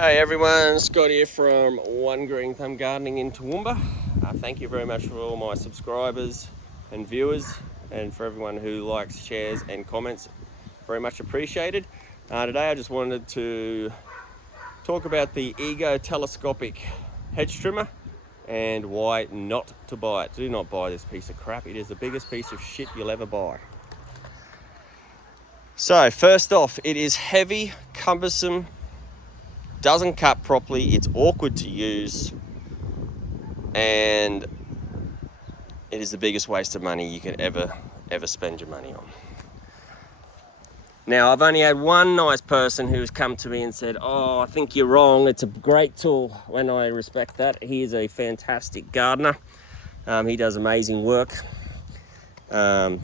Hey everyone, Scott here from One Green Thumb Gardening in Toowoomba. Thank you very much for all my subscribers and viewers, and for everyone who likes, shares and comments. Very much appreciated. Today I just wanted to talk about the Ego Telescopic hedge trimmer and why not to buy it. Do not buy this piece of crap. It is the biggest piece of shit you'll ever buy. So first off, it is heavy, cumbersome, doesn't cut properly, it's awkward to use, and it is the biggest waste of money you can ever spend your money on. Now, I've only had one nice person who's come to me and said, "Oh, I think you're wrong, it's a great tool," and I respect that. He is a fantastic gardener. He does amazing work. But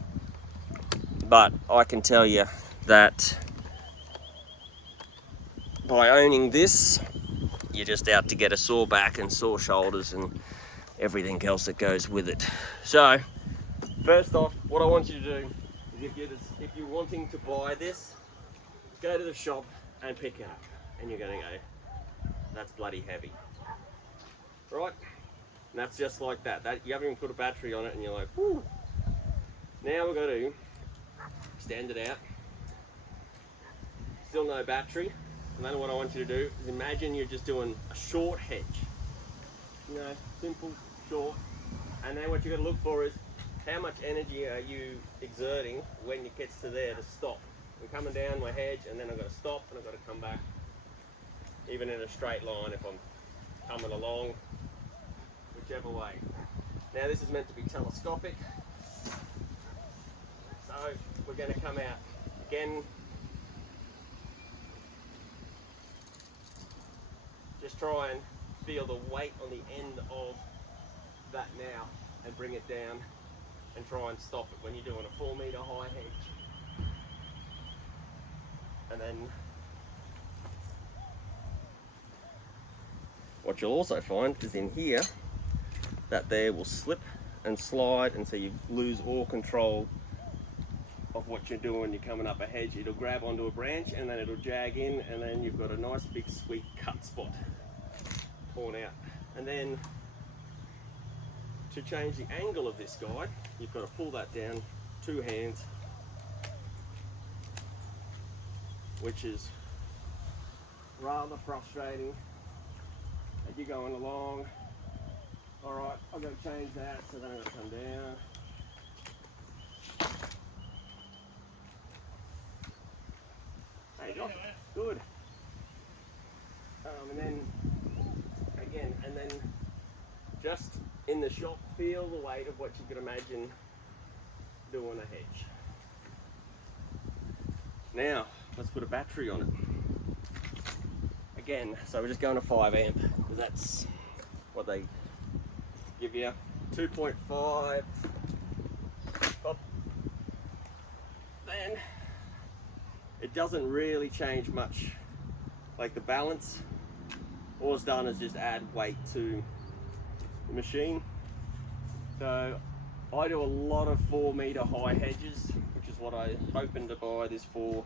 I can tell you that by owning this, you're just out to get a sore back and sore shoulders and everything else that goes with it. So, first off, what I want you to do is if you're wanting to buy this, go to the shop and pick it up. And you're going to go, that's bloody heavy. Right? And that's just like that. You haven't even put a battery on it and you're like, whoo. Now we're going to extend it out. Still no battery. And then what I want you to do is imagine you're just doing a short hedge. You know, simple, short. And then what you're going to look for is how much energy are you exerting when it gets to there to stop. I'm coming down my hedge and then I've got to stop and I've got to come back. Even in a straight line if I'm coming along, whichever way. Now this is meant to be telescopic. So we're going to come out again. Just try and feel the weight on the end of that now and bring it down and try and stop it when you're doing a 4 meter high hedge. And then what you'll also find is in here that there will slip and slide, and so you lose all control of what you're doing. You're coming up a hedge, it'll grab onto a branch and then it'll jag in, and then you've got a nice big sweet cut spot torn out. And then to change the angle of this guy, you've got to pull that down 2 hands, which is rather frustrating as you're going along. Alright, I've got to change that, so then I've got to come down. Hey, Doc, good. And then again, and then just in the shop, feel the weight of what you could imagine doing a hedge. Now, let's put a battery on it. Again, so we're just going to 5 amp, because that's what they give you. 2.5. Pop. Then it doesn't really change much, like the balance. All it's done is just add weight to the machine. So I do a lot of 4 meter high hedges, which is what I'm hoping to buy this for,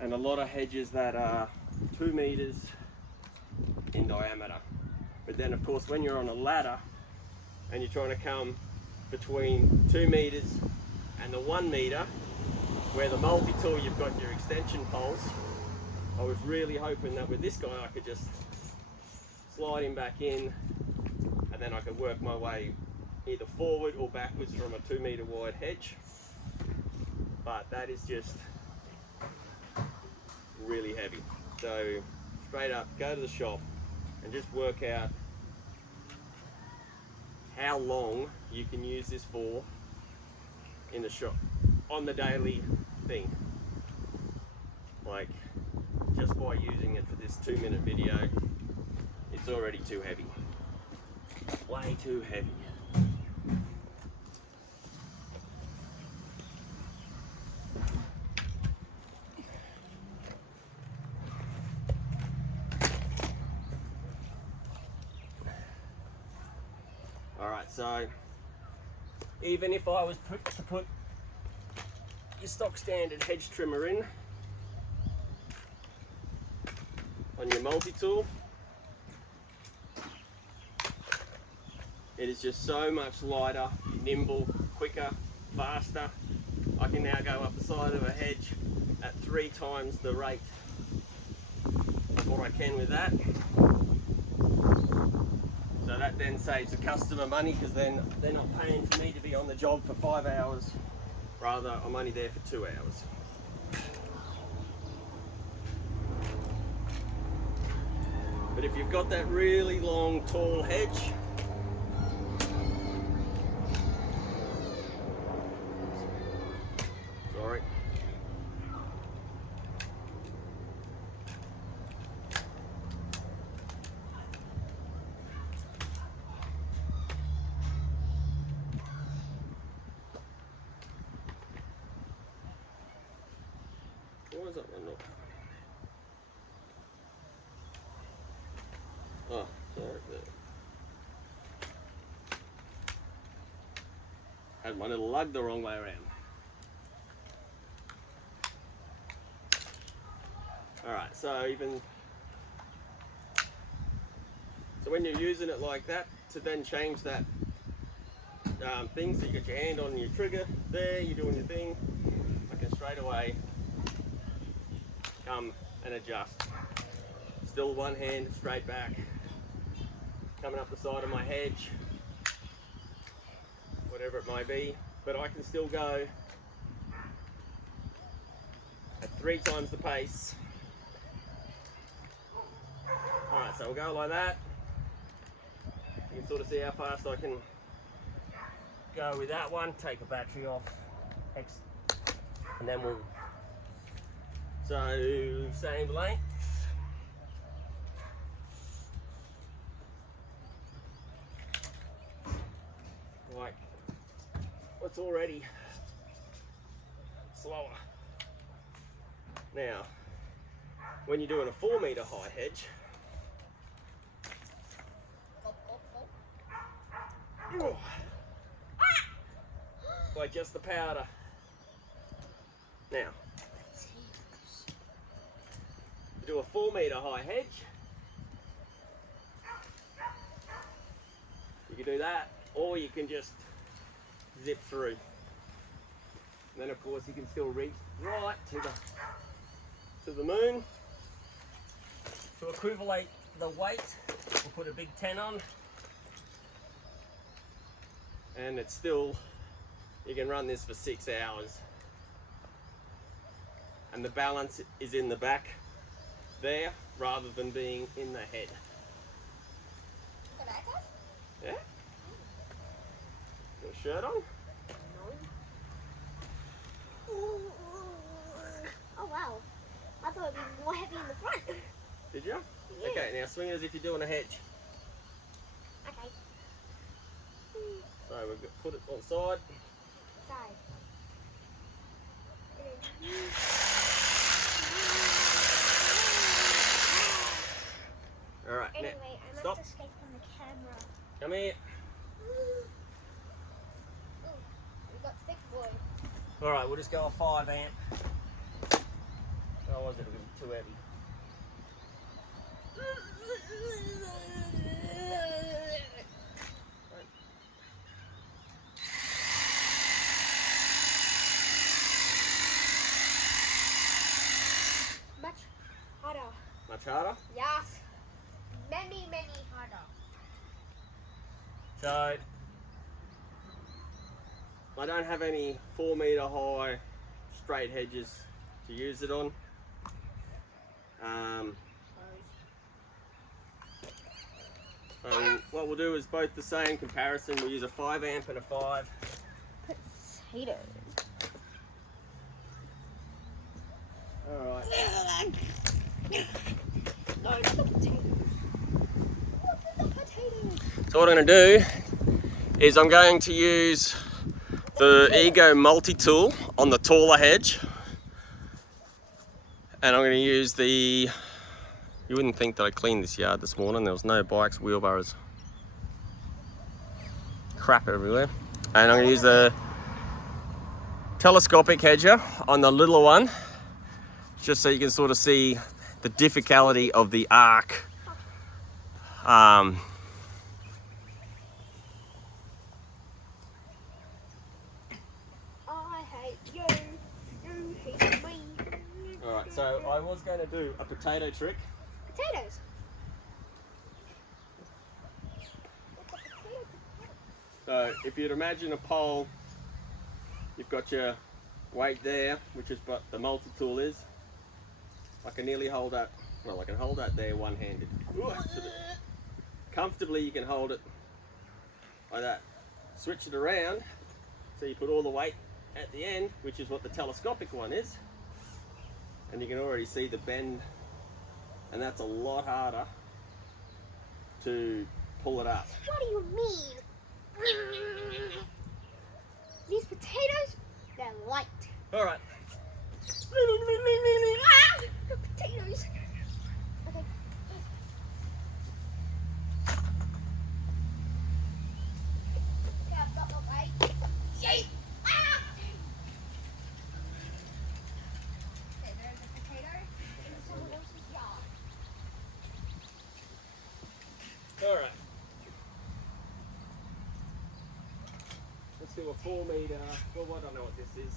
and a lot of hedges that are 2 meters in diameter. But then of course when you're on a ladder and you're trying to come between 2 meters and the 1 meter, where the multi-tool you've got your extension poles, I was really hoping that with this guy I could just slide him back in, and then I could work my way either forward or backwards from a 2 meter wide hedge. But that is just really heavy. So straight up, go to the shop and just work out how long you can use this for in the shop on the daily thing. Like, just by using it for this 2-minute video, it's already too heavy. Way too heavy. Alright, so even if I was to put your stock standard hedge trimmer in, on your multi-tool. It is just so much lighter, nimble, quicker, faster. I can now go up the side of a hedge at 3 times the rate of what I can with that. So that then saves the customer money, because then they're not paying for me to be on the job for 5 hours. Rather, I'm only there for 2 hours. But if you've got that really long, tall hedge, sorry. Why is that one not? Oh, sorry. Had my little lug the wrong way around. Alright, so when you're using it like that, to then change that thing, so you got your hand on your trigger there, you're doing your thing, I can straight away come and adjust. Still one hand straight back, coming up the side of my hedge, whatever it may be, but I can still go at 3 times the pace. Alright, so we'll go like that. You can sort of see how fast I can go with that one. Take the battery off, and then we'll, so same length. Like, what's already slower. Now, when you're doing a 4 metre high hedge, like just the powder. Now, you do a 4 metre high hedge, you can do that, or you can just zip through. And then of course you can still reach right to the moon. To equivalate the weight, we'll put a big 10 on. And it's still, you can run this for 6 hours. And the balance is in the back there, rather than being in the head. Yeah? Got a shirt on? Oh wow, I thought it'd be more heavy in the front. Did you? Yeah. Okay, now swing it as if you're doing a hedge. Okay. So we've got, put it on side. Side. Alright, Anyway, now I must stop. escape from the camera. Come here. We got thick boy. Alright, we'll just go a 5 amp. Otherwise it'll be too heavy. Much harder. Much harder? Yes. Many, many harder. So, I don't have any 4 metre high straight hedges to use it on. So what we'll do is both the same comparison. We'll use a 5 amp and a 5. Potato. Alright. No, not the potato. What is the potato? So what I'm going to do is I'm going to use the Ego multi-tool on the taller hedge. And I'm going to use the, you wouldn't think that I cleaned this yard this morning. There was no bikes, wheelbarrows, crap everywhere. And I'm going to use the Telescopic hedger on the littler one, just so you can sort of see the difficulty of the arc. I hate you. You hate me. Alright, so I was going to do a potato trick. Potatoes. So if you'd imagine a pole, you've got your weight there, which is what the multi-tool is. I can nearly hold that, well, I can hold that there one-handed. Comfortably you can hold it like that. Switch it around, so you put all the weight at the end, which is what the telescopic one is. And you can already see the bend, and that's a lot harder to pull it up. What do you mean? These potatoes, they're light. Alright. Ah, the potatoes. Okay. Okay, I've got my weight. Yay! Ah! Okay, there's a potato in someone else's yard. Alright. Let's do a 4 meter, well I don't know what this is.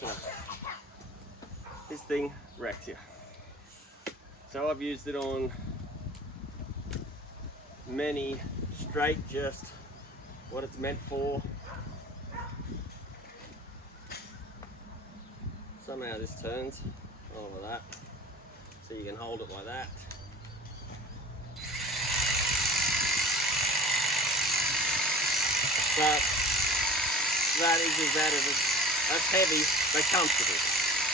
That's enough. This thing wrecks you. So I've used it on many straight, just what it's meant for. Somehow this turns over that, so you can hold it like that. But that is as bad as that's heavy but comfortable.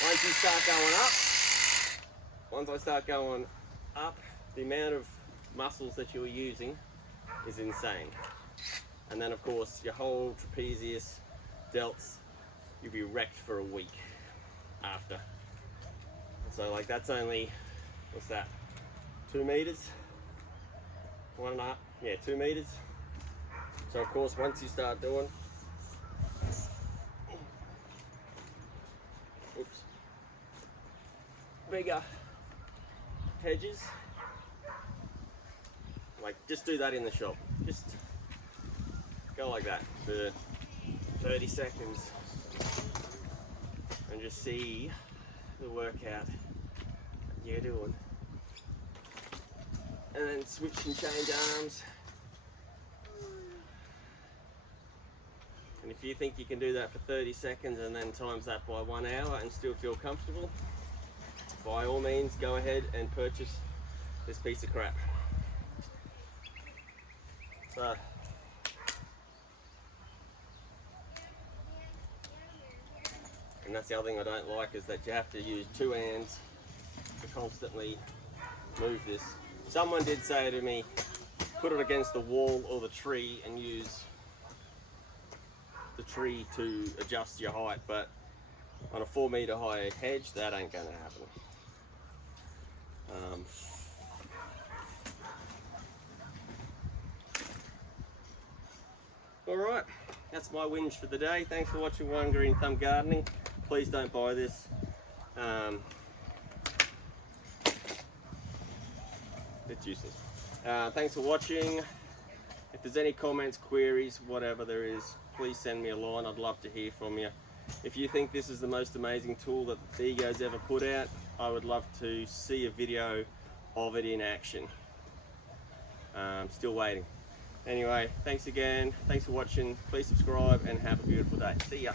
Once you start going up, once I start going up, the amount of muscles that you're using is insane. And then of course your whole trapezius, delts, you'll be wrecked for a week after. So like that's only, what's that, 2 meters? 1.5, yeah, 2 meters. So of course once you start doing, oops, bigger hedges, like just do that in the shop. Just go like that for 30 seconds and just see the workout you're doing. And then switch and change arms. And if you think you can do that for 30 seconds and then times that by 1 hour and still feel comfortable, by all means go ahead and purchase this piece of crap. So, and that's the other thing I don't like, is that you have to use 2 hands to constantly move this. Someone did say to me, put it against the wall or the tree and use the tree to adjust your height, but on a 4 meter high hedge, that ain't gonna happen. Alright, that's my whinge for the day. Thanks for watching One Green Thumb Gardening. Please don't buy this. It's useless. Thanks for watching. If there's any comments, queries, whatever there is, please send me a line. I'd love to hear from you. If you think this is the most amazing tool that Ego's ever put out, I would love to see a video of it in action. Still waiting. Anyway, thanks again. Thanks for watching. Please subscribe and have a beautiful day. See ya.